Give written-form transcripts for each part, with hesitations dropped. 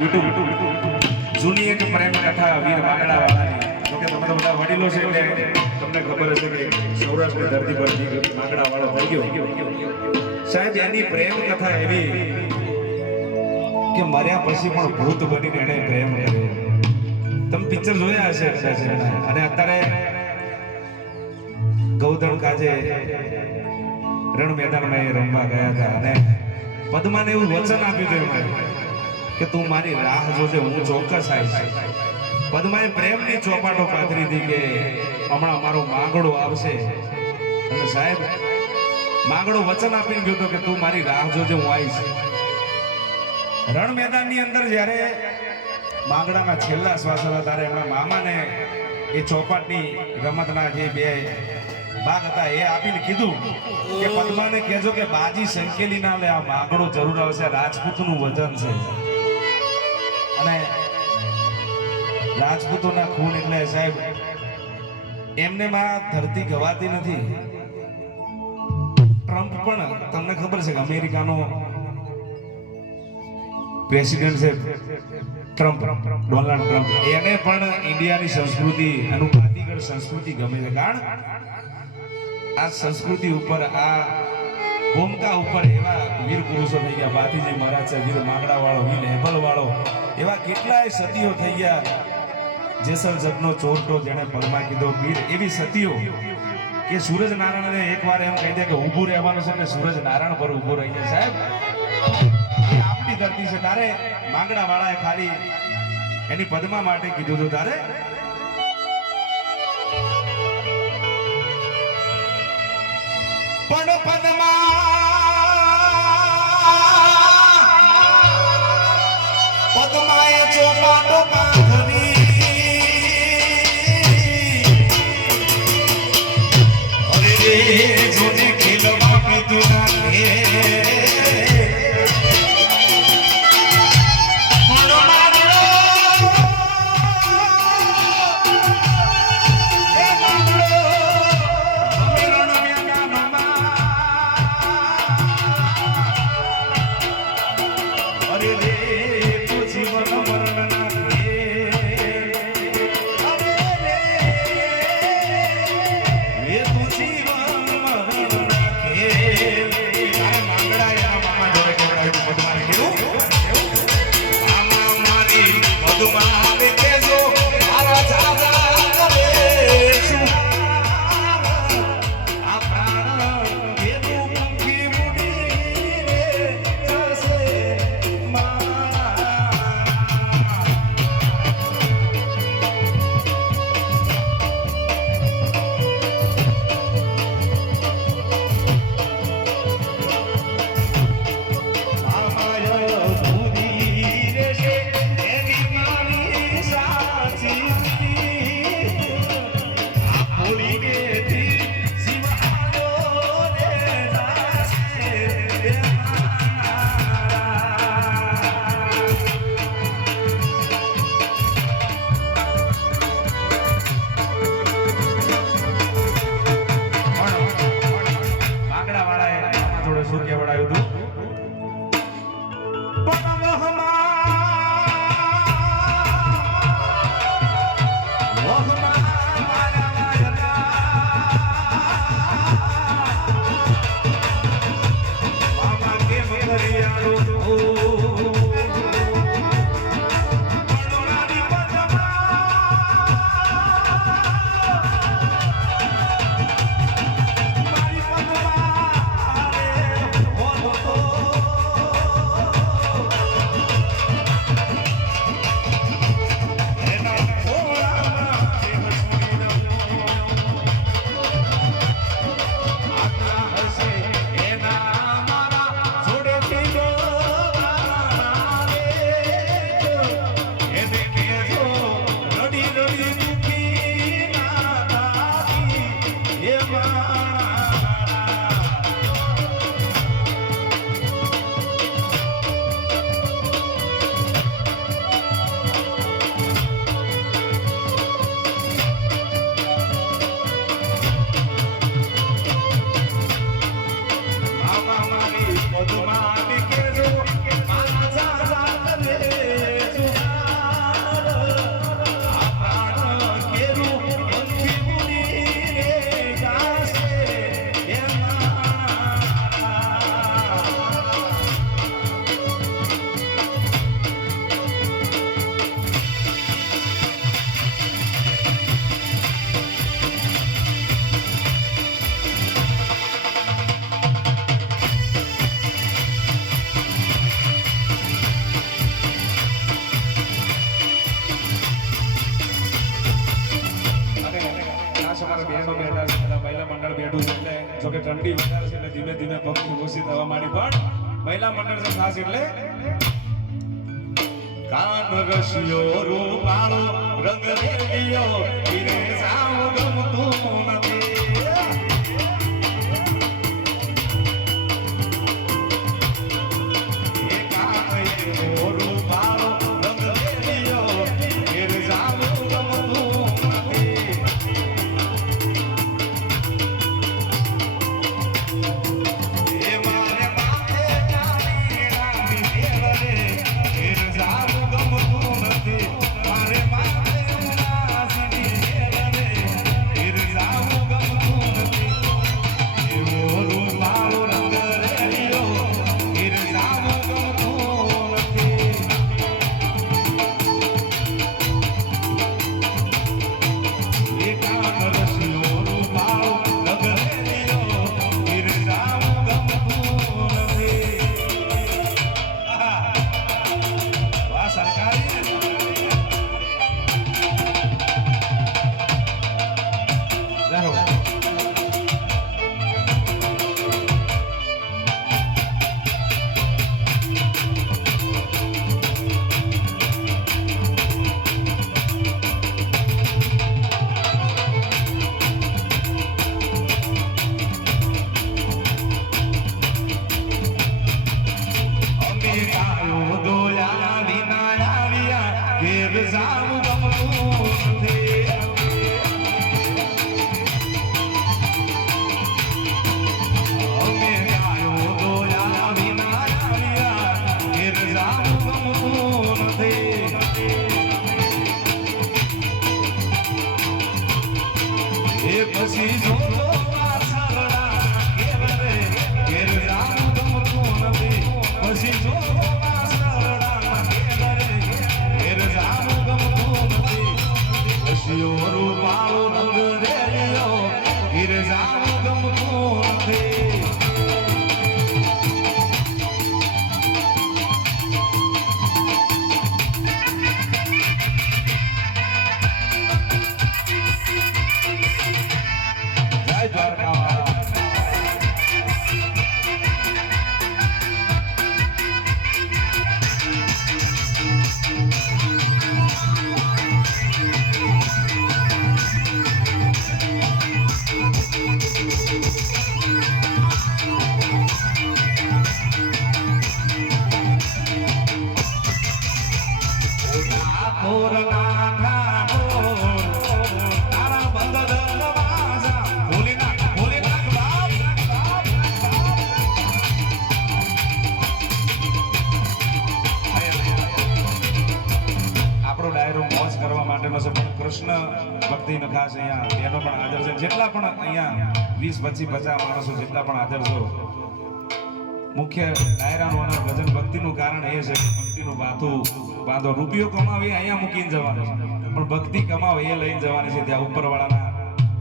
જૂની એક પ્રેમ કથા વીર વાગડા વાળાની. જોકે તમે તો બધા વડીલો છે એટલે તમને ખબર હશે કે સૌરાષ્ટ્રની ધરતી પર વાગડા વાળો થઈ ગયો. સાહેબ એની પ્રેમ કથા એવી કે મર્યા પછી પણ ભૂત બનીને એને પ્રેમ કર્યો. તમે પિક્ચર જોયા હશે કદાચ. અને અત્યારે ગૌધણ કાજે રણ મેદાનમાં એ રમવા ગયા હતા અને પદ્માને એવું વચન આપ્યું હતું કે તું મારી રાહ જોજે, હું ચોક્કસ આવીશ. પદ્માએ પ્રેમની ચોપાટો પાથરી હતી કે હમણાં મારો માંગડો આવશે. અને સાહેબ માંગડો વચન આપીને ગયો હતો કે તું મારી રાહ જોજે, હું આવીશ. રણ મેદાનની અંદર જ્યારે માંગડાના છેલ્લા શ્વાસ હતા ત્યારે એમના મામાને એ ચોપાટની રમતના જે બે ભાગ હતા એ આપીને કીધું કે પદ્માને કહેજો કે બાજી સંકેલી ના લે, આ માંગડો જરૂર આવશે, રાજપૂતનું વચન છે. અને રાજપૂતોના ખૂન એટલે સાહેબ એમને માં ધરતી ગવાતી નથી. ટ્રમ્પ પણ તમને ખબર છે કે અમેરિકાનો પ્રેસિડેન્ટ છે ટ્રમ્પ, ડોનાલ્ડ ટ્રમ્પ. એને પણ ઇન્ડિયાની સંસ્કૃતિ, એનું ભાતીગળ સંસ્કૃતિ ગમે છે. કારણ આ સંસ્કૃતિ ઉપર, આ ભૂમિકા ઉપર એવા વીર પુરુષો થઈ ગયા. ભાતીજી મહારાજ છે, વીર માંગડા વાળો, વીર હેબલ વાળો, એવા કેટલાય સતીઓ થઈ ગયા. જેસલ જગનો ચોરટો જેને પગમાં કીધો વીર, એવી સતીઓ કે સૂરજ નારાયણને એકવાર એમ કહી દે કે ઊભું રહેવાનું છે ને સૂરજ નારાયણ પર ઊભો રહી જાય. સાહેબ એ આપણી ધરતી છે. તારે માંગડા વાળાએ ખાલી એની પદ્મા માટે કીધું હતું. તારે પણ પદ્માએ ચોપાટો પાથરી અરે રે જોને ખેલવા કીધું ના રે ઠંડી વધારે છે એટલે ધીમે ધીમે પગની ઓછી થવા માંડી પણ મહિલા મંડળ છે ખાસ એટલે કાન રસિયો રૂપાળો રંગ રેલિયો ઈરે સાવ ગમતું નથી એ કાન રૂપાળો રંગ રેલિયો ઈરે સાવ ગમતું નથી એ મારે માથે ચાલી રામી દેવરે ઈરે સાવ ગમતું નથી મારે માથે ઉદાસી દેવરે ઈરે સાવ ગમતું નથી એવો રૂપાળો રંગ રેલિયો ઈરે સાવ ગમતું નથી એ કાન રસિયો રૂપાળો રંગ રેલિયો ઈરે સાવ ગમતું નથી વાહ સરકારી રહો અમે ગાયો દોયા વિના આવ્યા ઘેર જાવ ગમતું નથી અમે ગાયો દોયા વિના આવ્યા ઘેર જાવ ગમતું નથી એ પછી જોતો વાસરડા ઘેર રે ઘેર જાવ ગમતું નથી પછી જોતો વાસરડા ઘેર રે ઘેર જાવ ગમતું નથી રસિયો રૂપાળો રંગ રેલિયો ઘેર જાવ ગમતું નથી જય દ્વારકાવાળા ઠાકોર ના ઠાકોર તારા બંધ દરવાજા ખોલી નાખ બાપ આપણો ડાયરો મોજ કરવા માટેનો છે પણ કૃષ્ણ ભક્તિનો ખાસ અહીંયા એનો પણ હાજર છે જેટલા પણ અહીંયા 20-25-50 માણસો જેટલા પણ હાજર છો મુખ્ય ડાયરાનું અને ભજન ભક્તિનું કારણ એ છે કે ભક્તિનું બાંધો રૂપિયો કમાવી અહીંયા મૂકીને જવાનો છે પણ ભક્તિ કમાવો એ લઈને જવાની છે ત્યાં ઉપરવાળાના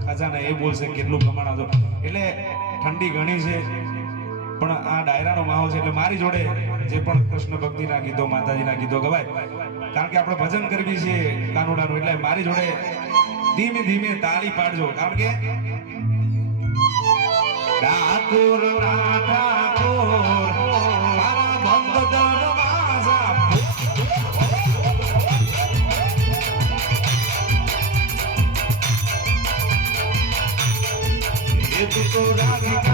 ખજાના એ બોલશે કેટલું કમાણો છો એટલે ઠંડી ઘણી છે પણ આ ડાયરાનો માહોલ છે એટલે મારી જોડે જે પણ કૃષ્ણ ભક્તિના ગીતો માતાજીના ગીતો ગવાય કારણ કે આપણે ભજન કરવી છે કાનુડાનું એટલે મારી જોડે ધીમે ધીમે તાળી પાડજો કારણ કે ઠાકોર ના ઠાકોર મારા બંધ દરવાજા એ તું તો રાખી